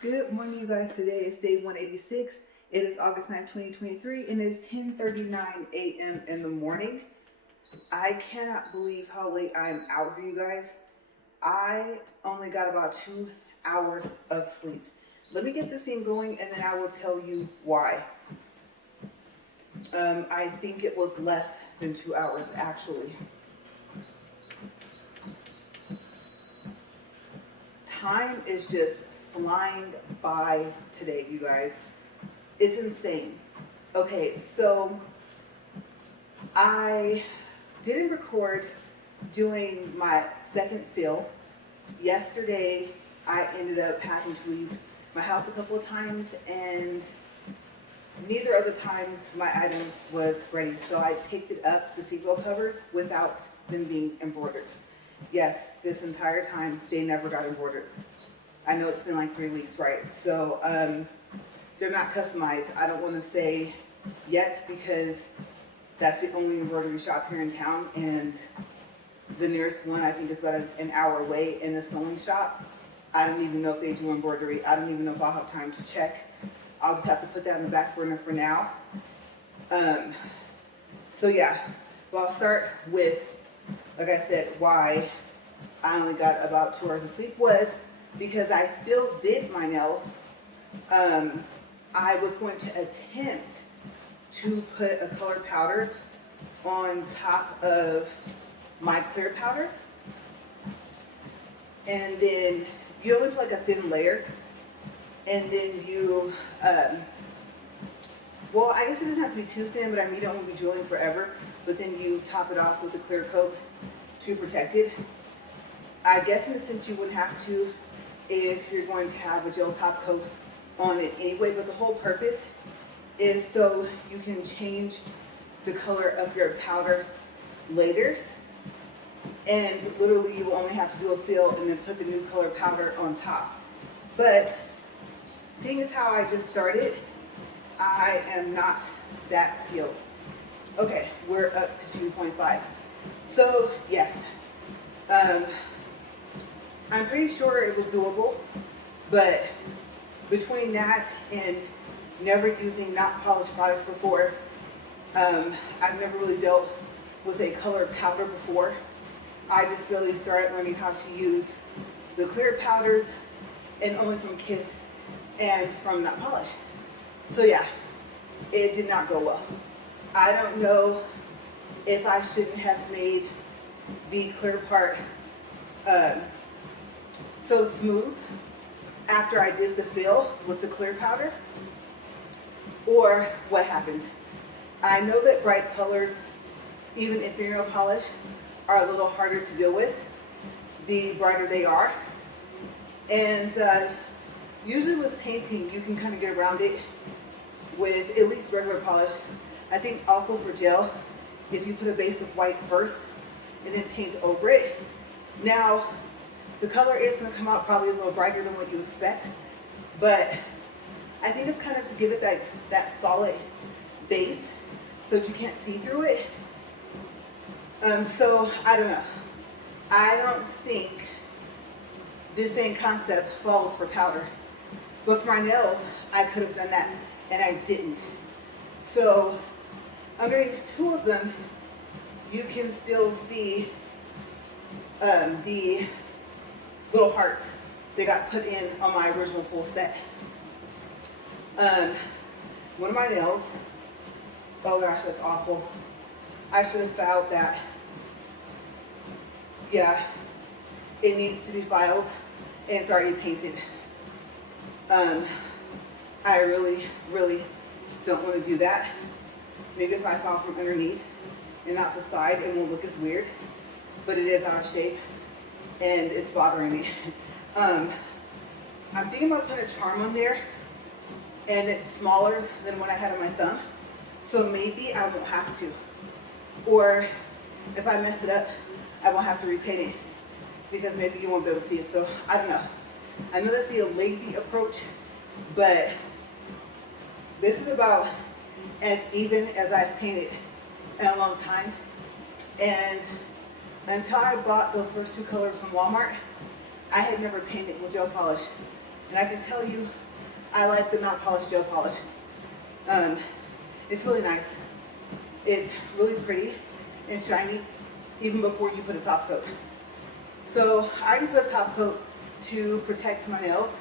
Good morning, you guys. Today is day 186. It is August 9th, 2023, and it is 10:39 a.m. in the morning. I cannot believe how late I am out here, you guys. I only got about 2 hours of sleep. Let me get this thing going, and then I will tell you why. I think it was less than 2 hours, actually. Time is just flying by today, you guys. It's insane. Okay, so I didn't record doing my second fill. Yesterday, I ended up having to leave my house a couple of times, and neither of the times my item was ready. So I taped it up, the seatbelt covers, without them being embroidered. Yes, this entire time, they never got embroidered. I know it's been like 3 weeks, right? So they're not customized. I don't want to say yet because that's the only embroidery shop here in town, and the nearest one I think is about an hour away in the sewing shop. I don't even know if they do embroidery. I don't even know if I'll have time to check. I'll just have to put that in the back burner for now. So yeah, well, I'll start with, like I said, why I only got about 2 hours of sleep was because I still did my nails. I was going to attempt to put a colored powder on top of my clear powder. And then you only put like a thin layer. And then you, well, I guess it doesn't have to be too thin, but I mean, you don't want to be drilling forever. But then you top it off with a clear coat to protect it. I guess in a sense you wouldn't have to if you're going to have a gel top coat on it anyway, but the whole purpose is so you can change the color of your powder later. And literally you will only have to do a fill and then put the new color powder on top. But seeing as how I just started, I am not that skilled. Okay, we're up to 2.5. So yes, I'm pretty sure it was doable, but between that and never using not polished products before, I've never really dealt with a colored powder before. I just really started learning how to use the clear powders, and only from Kiss and from Not Polished. So yeah, it did not go well. I don't know if I shouldn't have made the clear part so smooth after I did the fill with the clear powder, or what happened. I know that bright colors, even in fingernail polish, are a little harder to deal with the brighter they are. And usually with painting, you can kind of get around it with at least regular polish. I think also for gel, if you put a base of white first and then paint over it. Now, the color is going to come out probably a little brighter than what you expect, but I think it's kind of to give it that solid base so that you can't see through it. So I don't know. I don't think this same concept falls for powder, but for my nails, I could have done that, and I didn't. So underneath two of them, you can still see the little hearts that got put in on my original full set. One of my nails, oh gosh, that's awful. I should have filed that. Yeah, it needs to be filed, and it's already painted. I really, really don't want to do that. Maybe if I file from underneath and not the side, it won't look as weird, but it is out of shape, and it's bothering me. I'm thinking about putting a charm on there, and it's smaller than what I had on my thumb, so maybe I won't have to. Or if I mess it up, I won't have to repaint it, because maybe you won't be able to see it. So I don't know. I know that's the lazy approach, but this is about as even as I've painted in a long time. And until I bought those first two colors from Walmart, I had never painted with gel polish And I can tell you, I like the matte polish gel polish. It's really nice. It's really pretty and shiny even before you put a top coat. So I already put a top coat to protect my nails.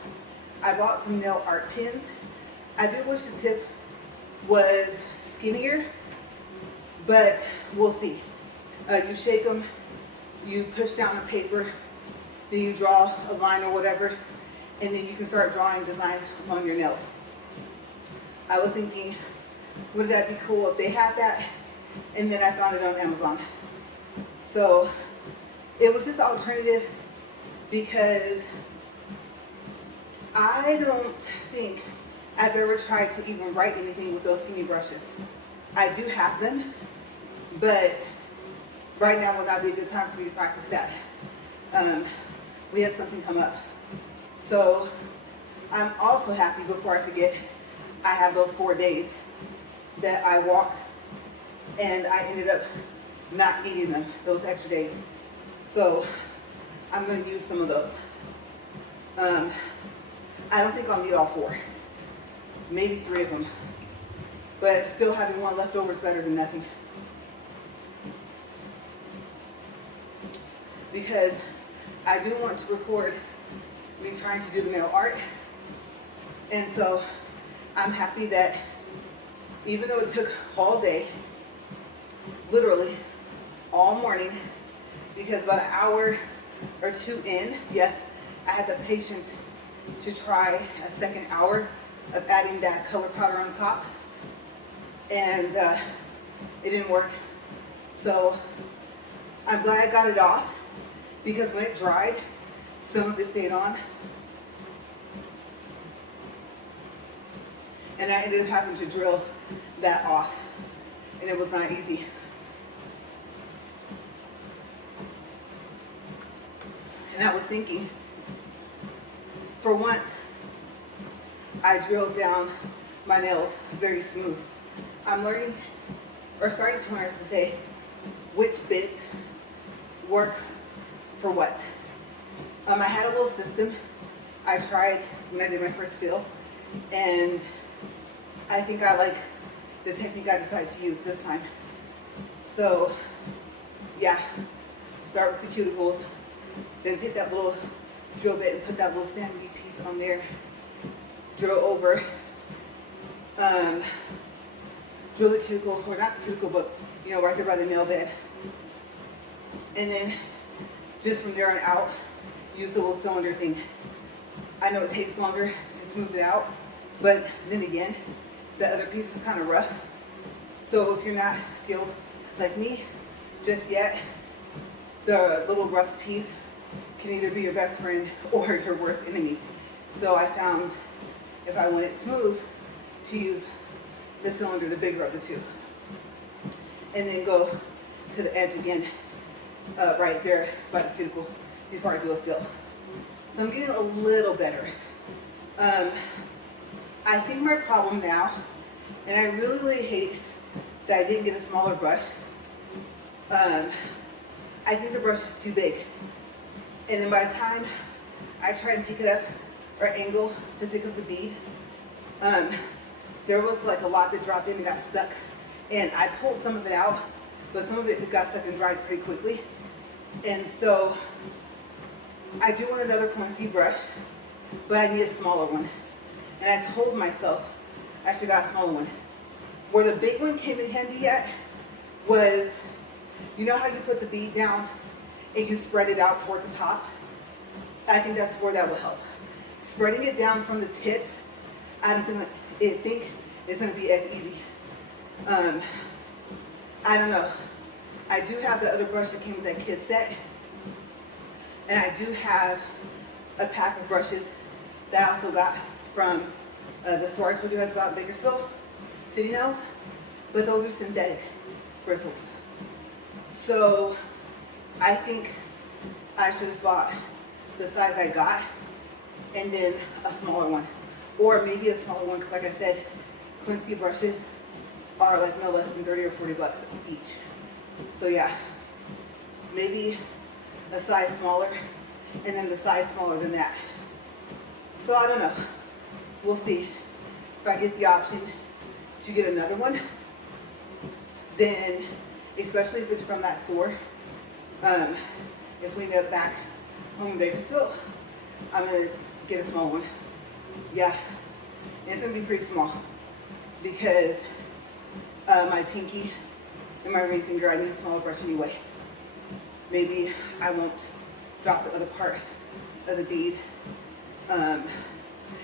I bought some nail art pins. I do wish the tip was skinnier, but we'll see. You shake them, you push down the paper, then you draw a line or whatever, and then you can start drawing designs on your nails. I was thinking, wouldn't that be cool if they had that? And then I found it on Amazon. So it was just an alternative because I don't think I've ever tried to even write anything with those skinny brushes. I do have them, but right now would not be a good time for me to practice that. We had something come up. So I'm also happy, before I forget, I have those 4 days that I walked and I ended up not eating them, those extra days. So I'm going to use some of those. I don't think I'll need all 4, maybe 3 of them, but still having one left over is better than nothing. Because I do want to record me trying to do the nail art, and so I'm happy that even though it took all day, literally all morning, because about an hour or 2 in, yes, I had the patience to try a second hour of adding that color powder on top, and it didn't work. So I'm glad I got it off, because when it dried, some of it stayed on, and I ended up having to drill that off, and it was not easy. And I was thinking, for once, I drilled down my nails very smooth. I'm learning, or starting to learn, to say which bits work for what. I had a little system I tried when I did my first fill, and I think I like the technique I decided to use this time. So yeah, start with the cuticles, then take that little drill bit and put that little standy piece on there, drill over, drill the cuticle, or not the cuticle, but right there by the nail bed, and then just from there on out, use the little cylinder thing. I know it takes longer to smooth it out, but then again, the other piece is kind of rough. So if you're not skilled like me just yet, the little rough piece can either be your best friend or your worst enemy. So I found, if I want it smooth, to use the cylinder, the bigger of the two, and then go to the edge again, right there by the cuticle, before I do a fill. So I'm getting a little better. I think my problem now, and I really, really hate that I didn't get a smaller brush. I think the brush is too big. And then by the time I try and pick it up, or angle to pick up the bead, there was like a lot that dropped in and got stuck. And I pulled some of it out, but some of it got stuck and dried pretty quickly. And so I do want another cleansing brush, but I need a smaller one. And I told myself I should have got a smaller one. Where the big one came in handy at was, you know how you put the bead down and you spread it out toward the top? I think that's where that will help. Spreading it down from the tip, I don't think it's going to be as easy. I don't know. I do have the other brush that came with that kit set, and I do have a pack of brushes that I also got from the store I told you guys about in Bakersfield, City Nails, but those are synthetic bristles. So I think I should have bought the size I got and then a smaller one, or maybe a smaller one, because like I said, Klinsky brushes are like no less than 30 or 40 bucks each. So yeah, maybe a size smaller, and then the size smaller than that. So I don't know. We'll see. If I get the option to get another one, then, especially if it's from that store, if we end up back home in Bakersfield, I'm gonna get a small one. Yeah, it's gonna be pretty small because my pinky and my ring finger, I need a smaller brush anyway. Maybe I won't drop the other part of the bead.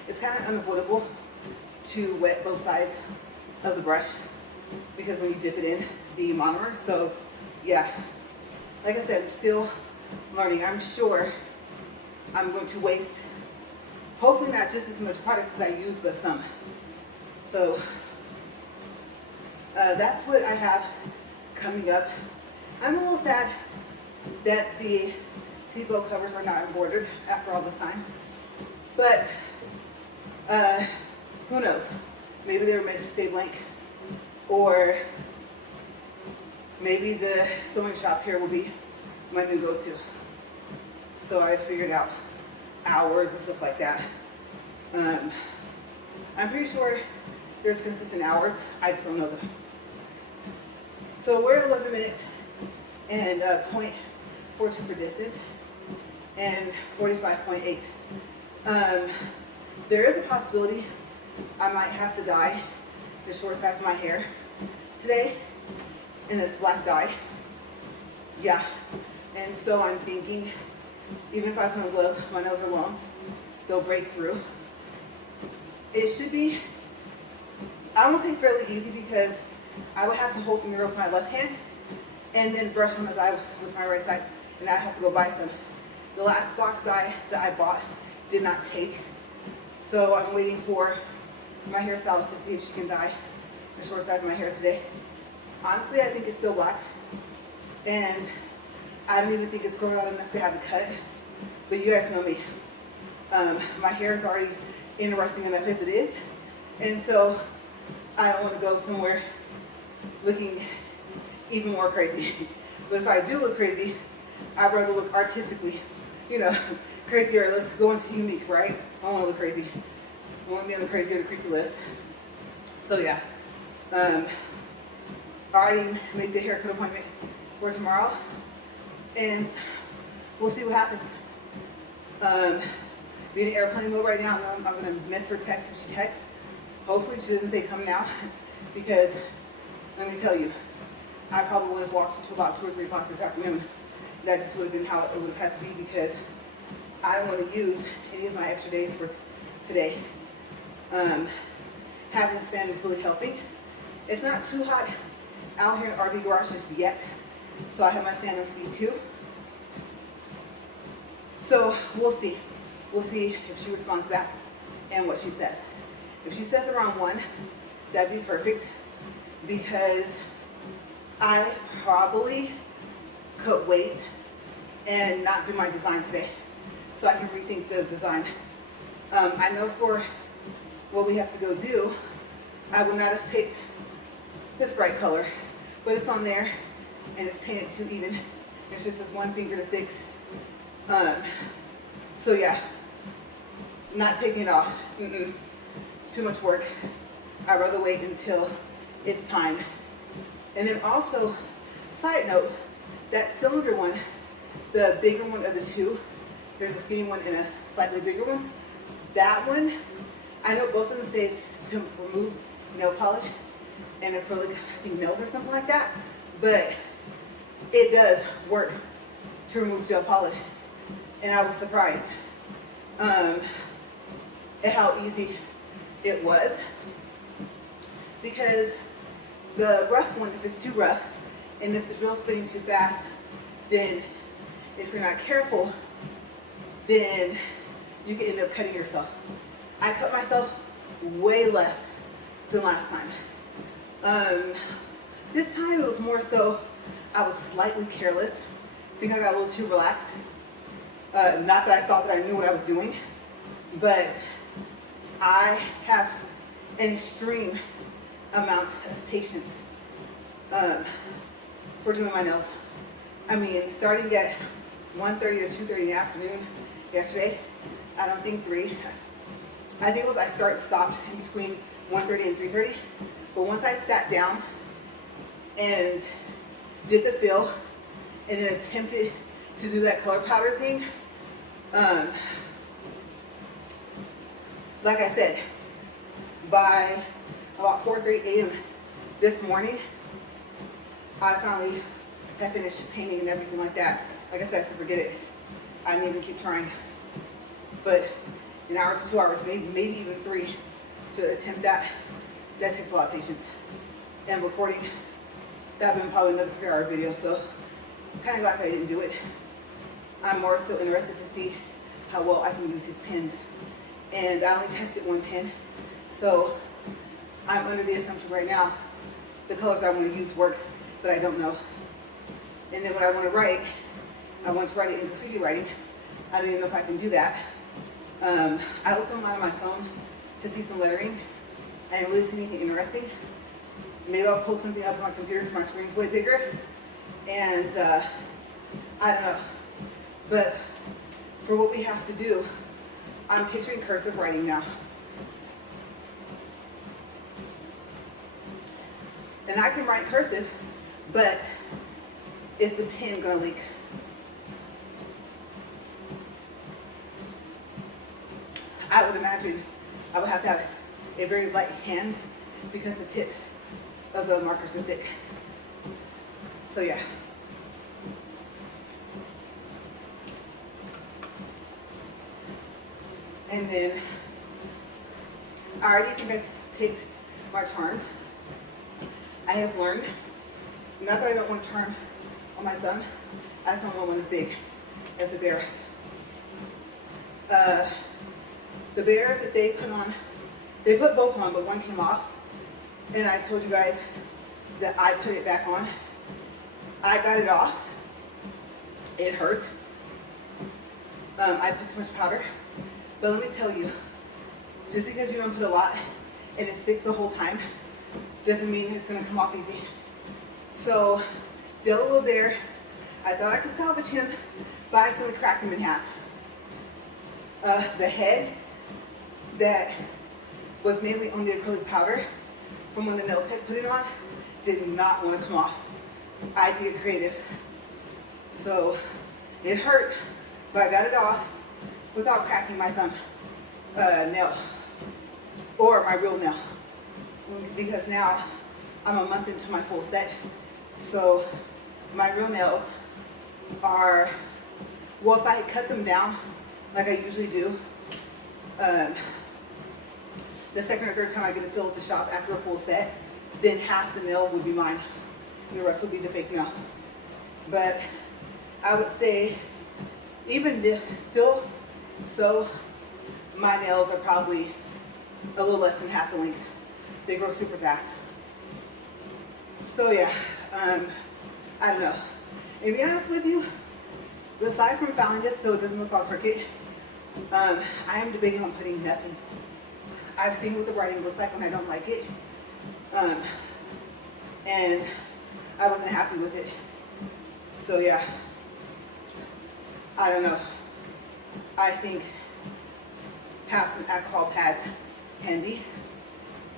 It's kind of unavoidable to wet both sides of the brush because when you dip it in the monomer. So yeah, like I said, I'm still learning. I'm sure I'm going to waste, hopefully not just as much product as I use, but some. So that's what I have coming up. I'm a little sad that the seatbelt covers are not embroidered after all this time, but who knows? Maybe they were meant to stay blank, or maybe the sewing shop here will be my new go-to. So I figured out hours and stuff like that. I'm pretty sure there's consistent hours. I just don't know them. So we're at 11 minutes and 0.42 for distance and 45.8. There is a possibility I might have to dye the short side of my hair today, and it's black dye. Yeah, and so I'm thinking, even if I put on gloves, my nails are long, they'll break through. It should be, I won't say fairly easy, because I would have to hold the mirror with my left hand and then brush on the dye with my right side, and I have to go buy some. The last box dye that I bought did not take, so I'm waiting for my hairstylist to see if she can dye the short side of my hair today. Honestly, I think it's still black, and I don't even think it's grown out enough to have a cut, but you guys know me. My hair is already interesting enough as it is, and so I don't want to go somewhere looking even more crazy. But if I do look crazy, I'd rather look artistically, crazier. Let's go into unique, right? I don't want to look crazy. I want to be on the crazy or the creepy list. So yeah, I already made the haircut appointment for tomorrow, and we'll see what happens. Being in airplane mode right now, I'm going to miss her text when she texts. Hopefully she doesn't say come now, because let me tell you, I probably would have walked until about 2 or 3 o'clock this afternoon. That just would have been how it would have had to be, because I don't want to use any of my extra days for today. Having this fan is really helping. It's not too hot out here in RV garage just yet, so I have my fan on speed 2. So we'll see. We'll see if she responds back and what she says. If she says around 1, that'd be perfect, because I probably could wait and not do my design today, so I can rethink the design. I know for what we have to go do, I would not have picked this bright color, but it's on there and it's painted too even. It's just this one finger to fix. So yeah, not taking it off. It's too much work. I'd rather wait until it's time. And then also, side note, that cylinder one, the bigger one of the two, there's a skinny one and a slightly bigger one. That one, I know both of them say it's to remove nail polish and acrylic, I think, nails or something like that, but it does work to remove gel polish. And I was surprised at how easy it was, because the rough one, if it's too rough and if the drill's spinning too fast, then if you're not careful, then you can end up cutting yourself. I cut myself way less than last time. This time it was more so I was slightly careless. I think I got a little too relaxed. Not that I thought that I knew what I was doing, but I have an extreme amount of patience for doing my nails. I mean, starting at 1:30 or 2:30 in the afternoon yesterday, I don't think 3, I think it was I stopped in between 1:30 and 3:30. But once I sat down and did the fill and then attempted to do that color powder thing, like I said, by about 4:30 a.m. this morning, I finally had finished painting and everything like that. Like I said, I said forget it. I didn't even keep trying. But an hour to 2 hours, maybe even 3, to attempt that takes a lot of patience. And recording, that would have been probably another 3-hour video, so I'm kind of glad that I didn't do it. I'm more so interested to see how well I can use these pens. And I only tested one pen, so I'm under the assumption right now the colors I want to use work, but I don't know. And then when I want to write it in graffiti writing. I don't even know if I can do that. I looked online on my phone to see some lettering. I didn't really see anything interesting. Maybe I'll pull something up on my computer so my screen's way bigger. And I don't know. But for what we have to do, I'm picturing cursive writing now. And I can write cursive, but is the pen gonna leak? I would imagine I would have to have a very light hand because the tip of the marker's so thick. So yeah. And then I already think I picked my charms. I have learned, not that I don't want a charm on my thumb, I just don't want one as big as the bear. The bear that they put on, they put both on, but one came off. And I told you guys that I put it back on. I got it off. It hurt. I put too much powder. But let me tell you, just because you don't put a lot and it sticks the whole time, doesn't mean it's gonna come off easy. So the other little bear, I thought I could salvage him, but I accidentally cracked him in half. The head that was mainly on the acrylic powder from when the nail tech put it on did not want to come off. I had to get creative. So it hurt, but I got it off without cracking my thumb nail or my real nail, because now I'm a month into my full set. So my real nails are, well, if I had cut them down like I usually do, the second or third time I get a fill at the shop after a full set, then half the nail would be mine and the rest would be the fake nail. But I would say even still, so my nails are probably a little less than half the length. They grow super fast. So yeah, I don't know. And to be honest with you, aside from filing this so it doesn't look all crooked, I am debating on putting nothing. I've seen what the writing looks like when I don't like it. And I wasn't happy with it. So yeah, I don't know. I think have some alcohol pads handy.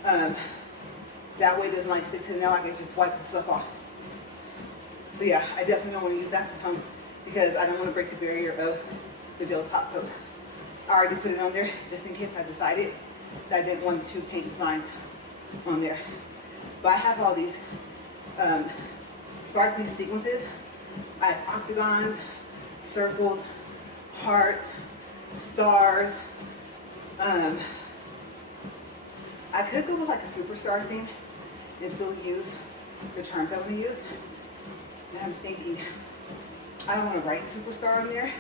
That way it doesn't like stick to the nail. I can just wipe the stuff off. So yeah, I definitely don't want to use acetone because I don't want to break the barrier of the gel top coat. I already put it on there just in case I decided that I didn't want to paint designs on there. But I have all these sparkly sequences. I have octagons, circles, hearts, stars. I could go with like a superstar thing and still use the charms I'm going to use. And I'm thinking, I don't want to write superstar on there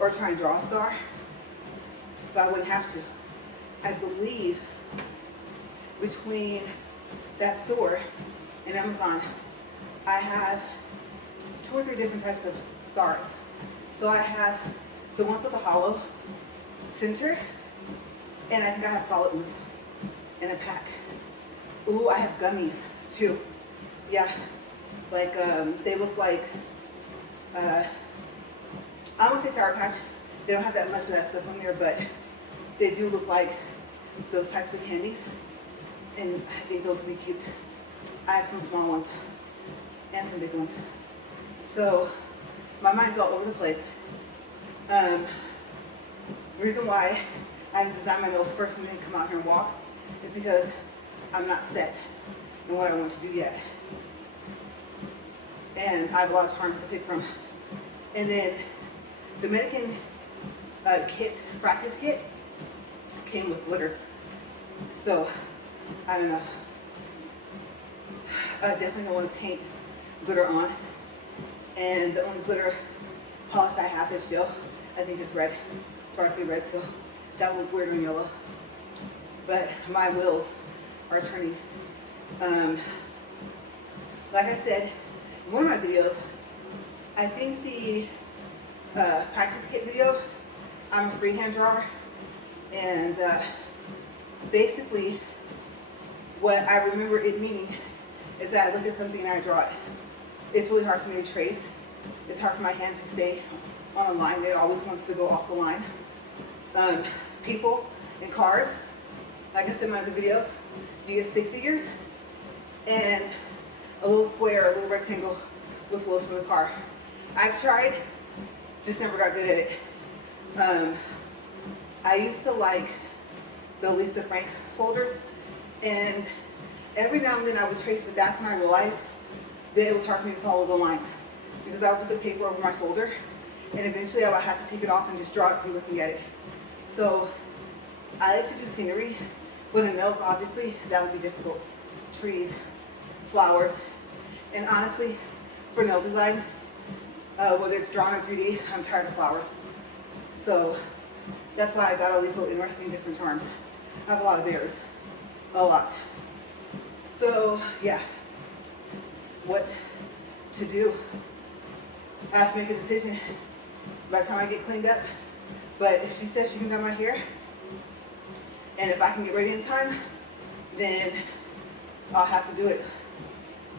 or try and draw a star, but I wouldn't have to. I believe between that store and Amazon, I have 2 or 3 different types of stars. So I have the ones with the hollow center, and I think I have solid ones in a pack. Ooh, I have gummies too. Yeah, like they look like, I won't say Sour Patch They don't have that much of that stuff on there, but they do look like those types of candies. And I think those would be cute. I have some small ones and some big ones. So my mind's all over the place. The reason why I design my nails first and then come out here and walk is because I'm not set in what I want to do yet. And I have a lot of charms to pick from. And then the mannequin practice kit, came with glitter. So, I don't know. I definitely don't want to paint glitter on. And the only glitter polish I have is gel. I think it's red, sparkly red, so that would look weird in yellow. But my wheels are turning. Like I said, in one of my videos, I think the practice kit video, I'm a freehand drawer, and basically what I remember it meaning is that I look at something and I draw it. It's really hard for me to trace. It's hard for my hand to stay on a line. It always wants to go off the line. People and cars, like I said in my other video, you get stick figures and a little square, a little rectangle with wheels for the car. I've tried, just never got good at it. I used to like the Lisa Frank folders, and every now and then I would trace, but that's when I realized that it was hard for me to follow the lines, because I would put the paper over my folder, and eventually I would have to take it off and just draw it from looking at it. So I like to do scenery, but in nails, obviously, that would be difficult. Trees, flowers, and honestly, for nail design, whether it's drawn in 3D, I'm tired of flowers. So that's why I got all these little interesting different charms. I have a lot of bears, a lot. So yeah, what to do? I have to make a decision by the time I get cleaned up. But if she says she can dye my hair, and if I can get ready in time, then I'll have to do it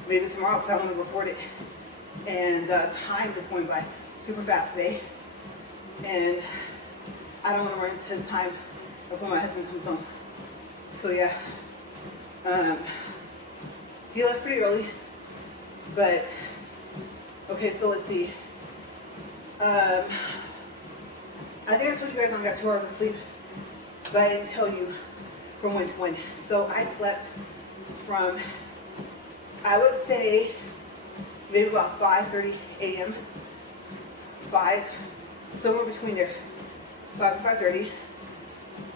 maybe tomorrow, because I want to record it. And time is going by super fast today, and I don't want to run into the time of when my husband comes home. So yeah, he left pretty early, but okay, so let's see. I think I told you guys I only got 2 hours of sleep, but I didn't tell you from when to when. So I slept from, I would say, maybe about 5:30 a.m. 5, somewhere between there, 5 and 5:30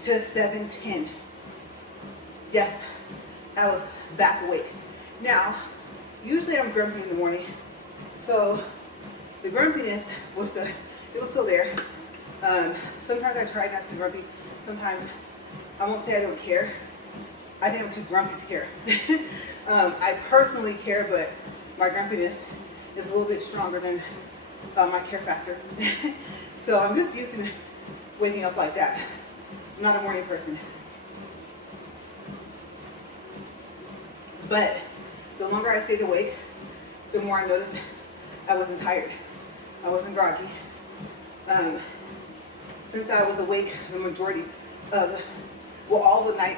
to 7:10. Yes, I was back awake. Now, usually I'm grumpy in the morning, so the grumpiness was it was still there. Sometimes I try not to be grumpy. Sometimes I won't say I don't care. I think I'm too grumpy to care. I personally care, but my grumpiness is a little bit stronger than my care factor. So I'm just used to waking up like that. I'm not a morning person. But the longer I stayed awake, the more I noticed I wasn't tired. I wasn't groggy. Since I was awake the majority of, all the night,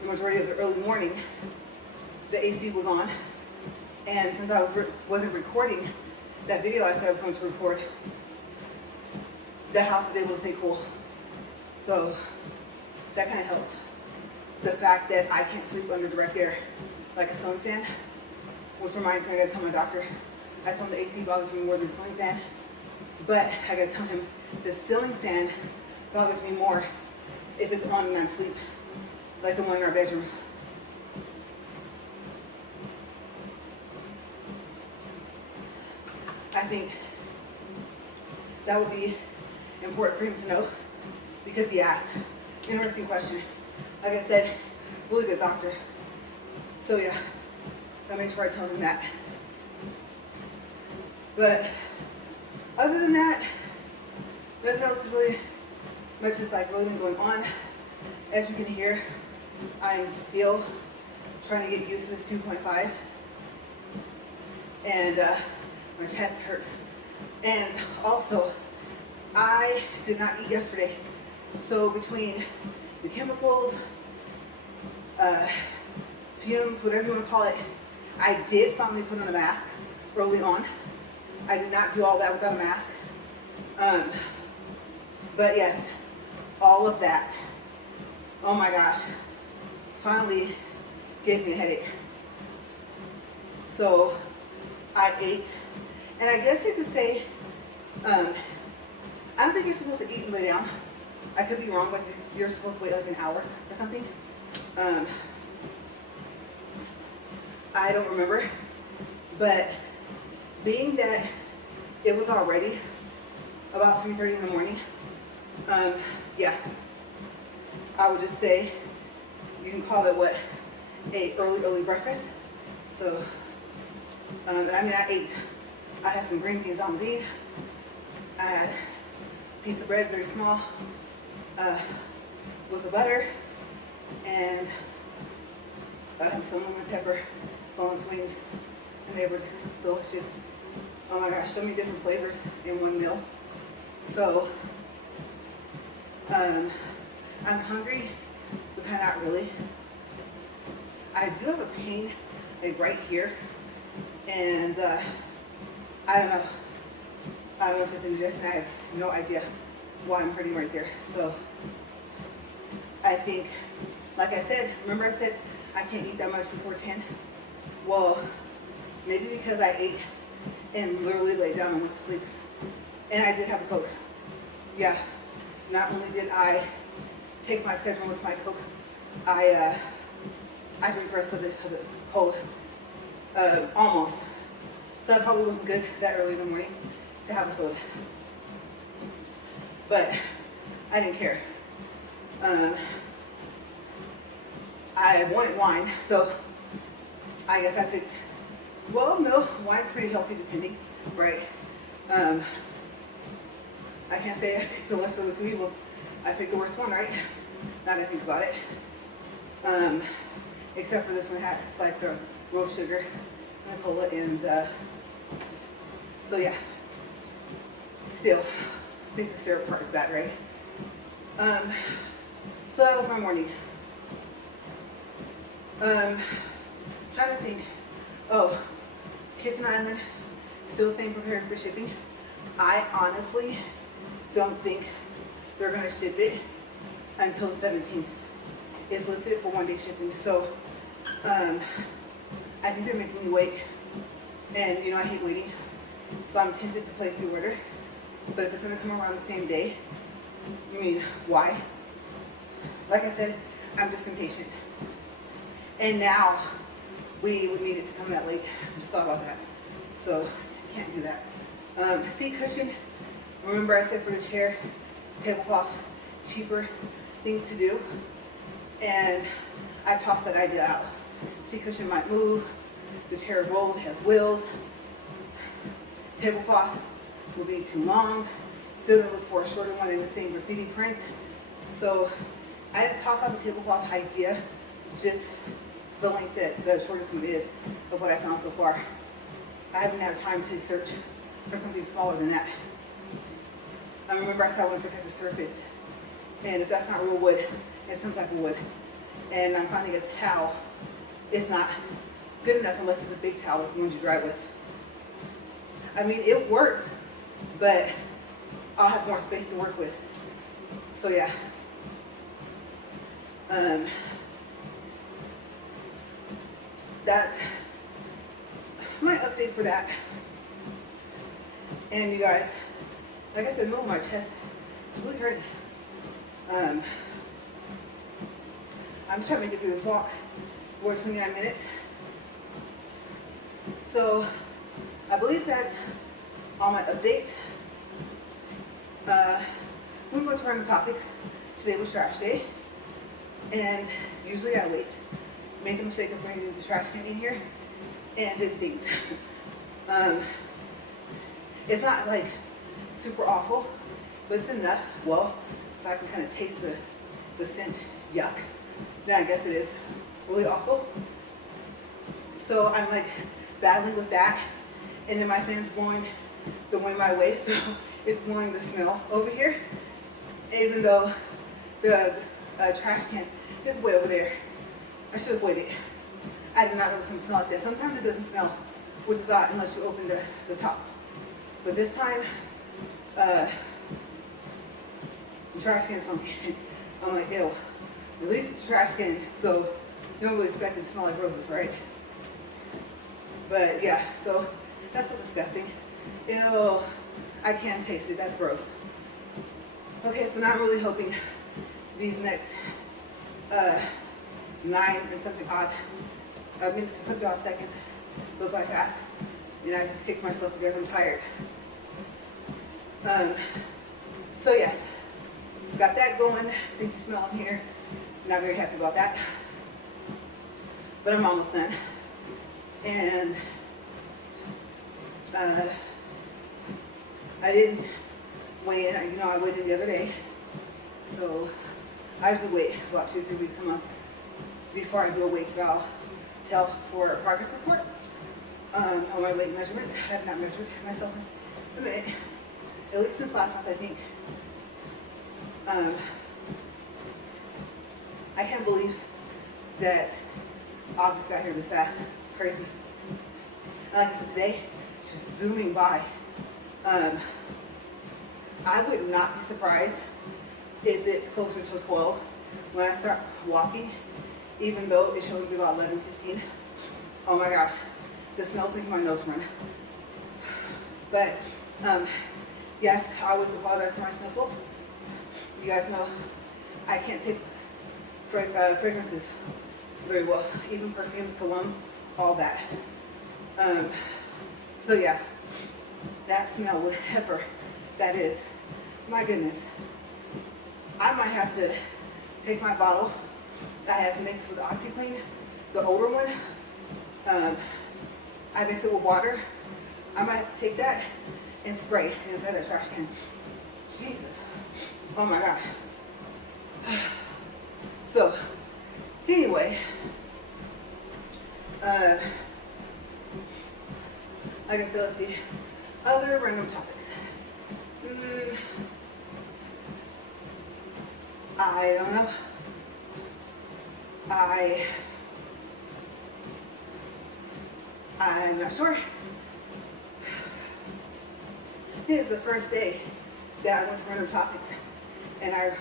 the majority of the early morning, the AC was on. And since I wasn't recording that video I said I was going to record, the house was able to stay cool. So that kind of helps. The fact that I can't sleep under direct air like a ceiling fan, which reminds me I gotta tell my doctor. I told him the AC bothers me more than the ceiling fan, but I gotta tell him the ceiling fan bothers me more if it's on and I'm asleep, like the one in our bedroom. I think that would be important for him to know, because he asked. Interesting question. Like I said, really good doctor. So yeah, I made sure I told him that. But other than that, nothing else is really much is like really been going on. As you can hear, I'm still trying to get used to this 2.5. And my chest hurts. And also, I did not eat yesterday. So between the chemicals, fumes, whatever you want to call it, I did finally put on a mask early on. I did not do all that without a mask. But yes, all of that, oh my gosh, finally gave me a headache. So I ate, and I guess you could say, I don't think you're supposed to eat and lay down. I could be wrong, like you're supposed to wait like an hour or something. I don't remember, but being that it was already about 3:30 in the morning, yeah, I would just say you can call it what, a early breakfast. So, and I mean I had some green beans on lead. I had a piece of bread, very small, with the butter, and some lemon pepper bone swings, and they were delicious. Oh my gosh, so many different flavors in one meal. So, I'm hungry, but kind of not really. I do have a pain like right here, and I don't know. I don't know if it's indigestion. I have no idea why I'm hurting right there. So I think, like I said, remember I said I can't eat that much before 10? Well, maybe because I ate and literally laid down and went to sleep. And I did have a Coke. Yeah, not only did I take my Excedrin with my Coke, I drank the rest of it cold, almost. So that probably wasn't good that early in the morning to have a soda. But I didn't care. I wanted wine, so I guess I picked, well, no, wine's pretty healthy depending, right? I can't say I picked the worst of the two evils. I picked the worst one, right? Now that I think about it. Except for this one had, it's like the roast sugar and the cola, and so yeah. Still, I think the syrup part is bad, right? So that was my morning. Trying to think. Oh, Kitchen Island, still staying prepared for shipping. I honestly don't think they're gonna ship it until the 17th. It's listed for 1-day shipping, so I think they're making me wait. And you know, I hate waiting, so I'm tempted to place the order. But if it's gonna come around the same day, you mean, why? Like I said, I'm just impatient. And now, we would need it to come that late. I just thought about that. So, can't do that. Seat cushion, remember I said for the chair, tablecloth, cheaper thing to do. And I tossed that idea out. Seat cushion might move, the chair rolls, has wheels. Tablecloth will be too long. Still gonna look for a shorter one in the same graffiti print. So I didn't toss out the tablecloth idea, just the length that the shortest one is of what I found so far. I haven't had time to search for something smaller than that. I remember I said I want to protect the surface, and if that's not real wood, it's some type of wood. And I'm finding a towel, it's not good enough unless it's a big towel, like the ones you dry with. I mean, it works, but I'll have more space to work with. So yeah. That's my update for that. And you guys, like I said, the middle of my chest is really hurting. I'm just trying to get through this walk for 29 minutes. So I believe that's all my updates. We're going to run the topics. Today was trash day. And usually I wait. Make the mistake of bringing the trash can in here. And it stinks. It's not like super awful, but it's enough. Well, if I can kind of taste the scent, yuck, then I guess it is really awful. So I'm like battling with that. And then my fan's blowing the wind my way, so it's blowing the smell over here, even though the trash can is way over there. I should have waited. I did not know it was going to smell like that. Sometimes it doesn't smell, which is odd unless you open the top. But this time, the trash can smells. I'm like, ew. At least it's a trash can, so you don't really expect it to smell like roses, right? But yeah, so that's so disgusting. Ew, I can't taste it. That's gross. Okay, so now I'm really hoping these next 9 and something odd minutes and something odd seconds goes by fast. And I just kicked myself because I'm tired. So yes, got that going. Stinky smell in here. Not very happy about that. But I'm almost done. And I didn't weigh in. You know, I weighed in the other day. So I usually wait about 2 or 3 weeks a month before I do a weight tell for a progress report on my weight measurements. I have not measured myself in a minute, at least since last month, I think. I can't believe that August got here this fast. It's crazy. And like I said today, just zooming by. I would not be surprised if it's closer to 12 when I start walking, even though it shows me about 11:15. Oh my gosh, the smell's making my nose run. But yes, I always apologize for my sniffles. You guys know I can't take fragrances very well, even perfumes, colognes, all that. So yeah, that smell, whatever that is, my goodness. I might have to take my bottle that I have mixed with OxyClean, the older one. I mix it with water. I might have to take that and spray inside the trash can. Jesus. Oh my gosh. So, anyway, like I said, let's see. Other random topics. I don't know. I'm not sure. It is the first day that I went to random topics, and I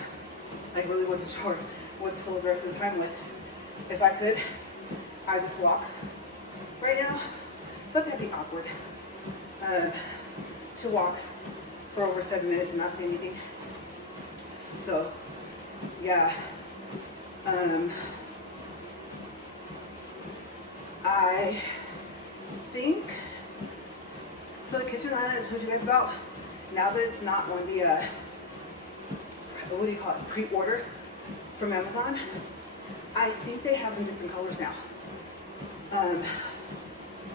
really wasn't sure what to fill the rest of the time with. If I could, I'd just walk right now, but that'd be awkward. To walk for over 7 minutes and not say anything. So, yeah. I think, so the kitchen island I told you guys about, now that it's not on the, what do you call it, pre-order from Amazon, I think they have them different colors now.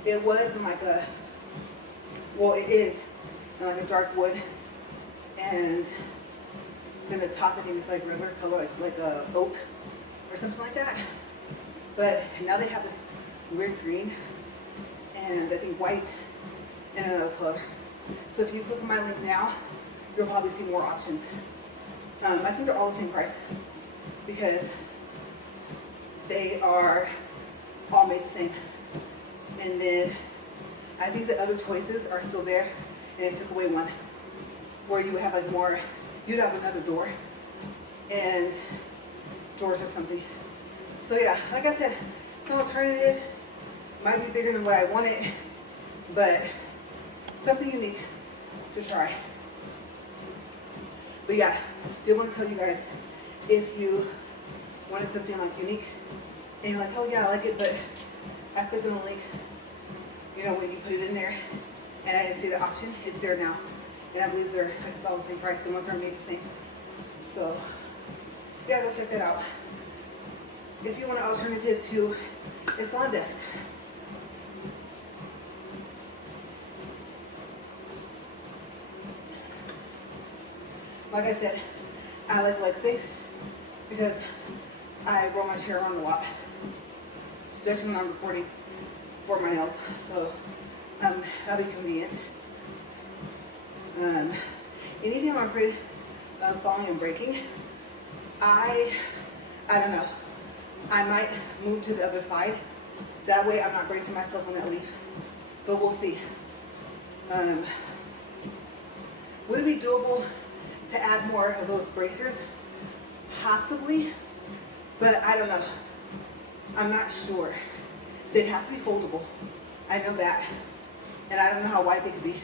It was in like a, well, it is in like a dark wood, and then the top I think is like regular color, like a oak or something like that. But now they have this weird green and I think white and another color. So if you click on my link now, you'll probably see more options. I think they're all the same price because they are all made the same. And then I think the other choices are still there, and it took away one where you would have like more, you'd have another door and drawers or something. So yeah, like I said, the alternative might be bigger than what I wanted, but something unique to try. But yeah, did want to tell you guys, if you wanted something like unique and you're like, oh yeah, I like it, but I clicked on the link, you know, when you put it in there and I didn't see the option, it's there now. And I believe they're like it's all the same price, the ones are made the same. So yeah, go check that out. If you want an alternative to a salon desk. Like I said, I like leg space because I roll my chair around a lot, especially when I'm recording for my nails. So that'll be convenient. anything I'm afraid of falling and breaking, I don't know. I might move to the other side. That way I'm not bracing myself on that leaf. But we'll see. Would it be doable to add more of those bracers? Possibly, but I don't know. I'm not sure. They'd have to be foldable. I know that. And I don't know how wide they could be.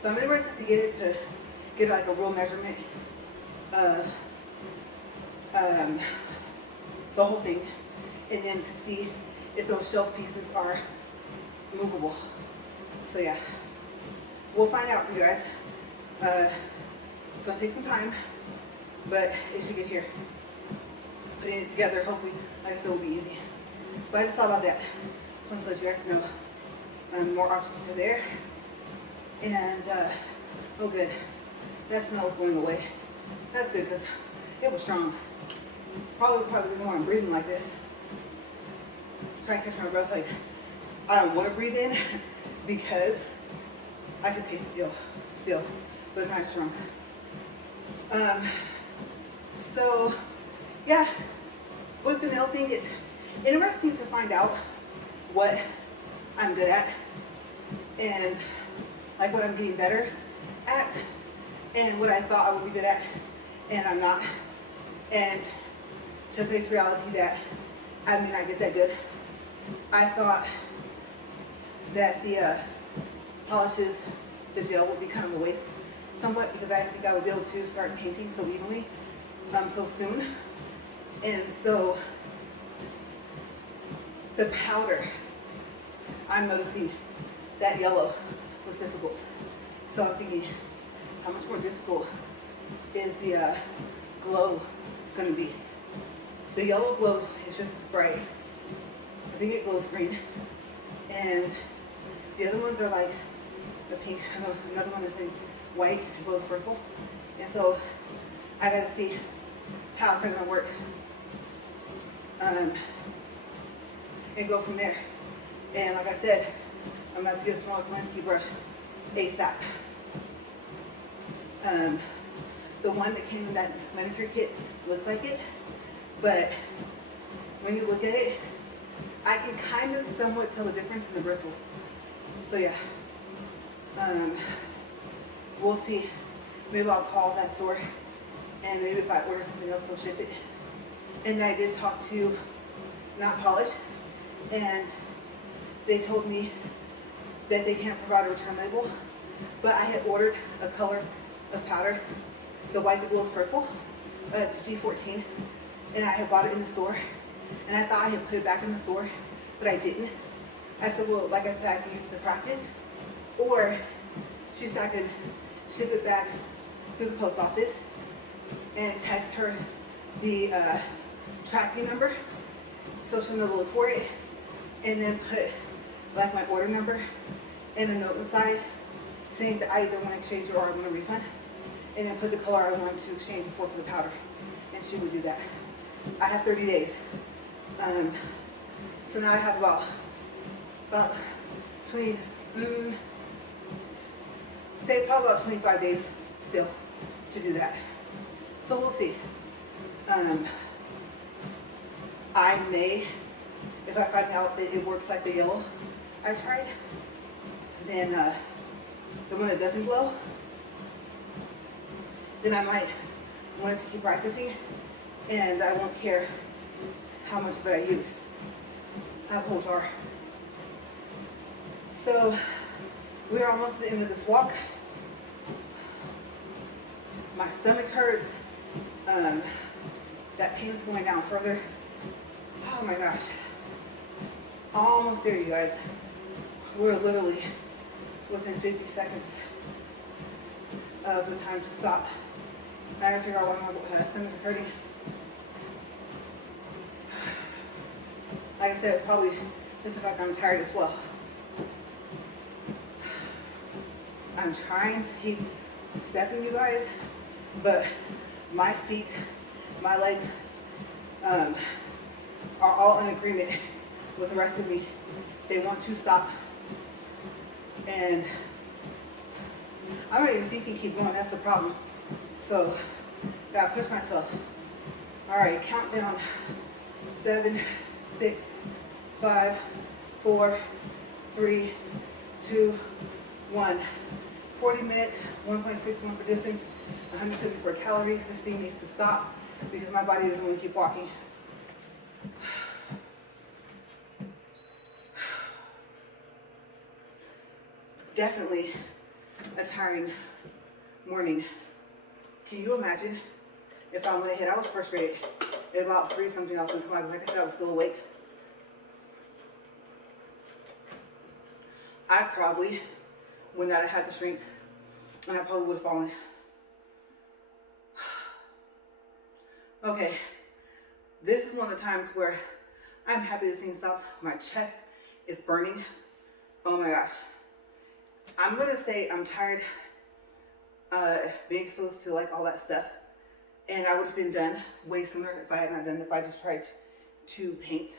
So I'm interested to get like a real measurement of the whole thing, and then to see if those shelf pieces are movable. So yeah, we'll find out for you guys. It's gonna take some time, but it should get here. Putting it together, hopefully, like I said, will be easy. But I just thought about that. Just wanted to let you guys know more options are there. And oh good, that smell is going away. That's good because it was strong. Probably the reason why I'm breathing like this. Trying to catch my breath, like I don't want to breathe in because I can taste it still, but it's not strong. So yeah, with the nail thing, it's interesting to find out what I'm good at and like what I'm getting better at and what I thought I would be good at and I'm not, and to face reality that I may not get that good. I thought that the polishes, the gel would be kind of a waste somewhat because I didn't think I would be able to start painting so evenly so soon. And so the powder, I'm noticing that yellow was difficult. So I'm thinking, how much more difficult is the glow going to be? The yellow glow is just as bright. I think it glows green. And the other ones are like the pink. I know another one is in white, it glows purple. And so I got to see how it's going to work. And go from there. And like I said, I'm about to get a smaller Kolinsky brush ASAP. The one that came in that manicure kit looks like it, but when you look at it, I can kind of somewhat tell the difference in the bristles. So yeah, we'll see. Maybe I'll call that store, and maybe if I order something else, they'll ship it. And I did talk to Not Polished, and they told me that they can't provide a return label, but I had ordered a color of powder, the white that glows purple, it's G14, and I had bought it in the store, and I thought I had put it back in the store, but I didn't. I said, well, like I said, I can use it to practice, or she said I could ship it back to the post office and text her the tracking number so she'll know to look for it, and then put like my order number and a note inside saying that I either want to exchange or I want a refund, and then put the color I want to exchange for the powder, and she would do that. I have 30 days. So now I have about 20, say probably about 25 days still to do that. So we'll see. I may, if I find out that it works like the yellow I tried, then the one that doesn't glow, then I might want to keep practicing, and I won't care how much of it I use. I have a whole jar. So we're almost at the end of this walk. My stomach hurts. That pain's going down further. Oh my gosh. Almost there, you guys. We're literally within 50 seconds of the time to stop. Now I gotta figure out why my stomach is hurting. Like I said, it's probably just the fact that I'm tired as well. I'm trying to keep stepping, you guys, but my feet, my legs are all in agreement with the rest of me. They want to stop, and I'm not even thinking keep going, that's the problem. So, gotta push myself. All right, countdown. 7, 6, 5, 4, 3, 2, 1. 40 minutes, 1.61 for distance, 174 calories. This thing needs to stop because my body doesn't want to keep walking. Definitely a tiring morning. Can you imagine if I went ahead? I was frustrated at about 3 something else and come out. Like I said, I was still awake. I probably would not have had the strength, and I probably would have fallen. Okay, this is one of the times where I'm happy this thing stopped. My chest is burning. Oh my gosh. I'm gonna say I'm tired being exposed to like all that stuff, and I would have been done way sooner if I had not done, if I just tried to paint.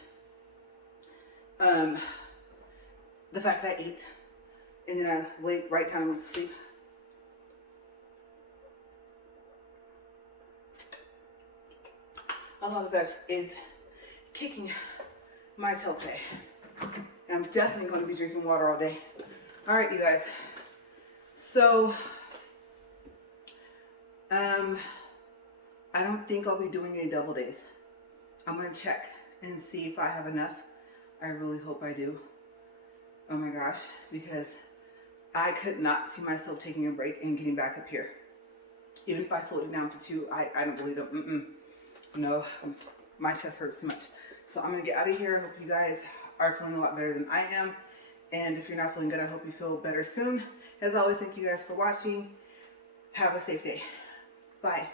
The fact that I ate and then I laid right down and went to sleep. A lot of that is kicking my tail today. And I'm definitely going to be drinking water all day. All right, you guys. So, I don't think I'll be doing any double days. I'm going to check and see if I have enough. I really hope I do. Oh my gosh, because I could not see myself taking a break and getting back up here. Even if I slowed it down to 2, I don't believe it. No, my chest hurts too much. So I'm gonna get out of here. I hope you guys are feeling a lot better than I am. And if you're not feeling good, I hope you feel better soon. As always, thank you guys for watching. Have a safe day. Bye.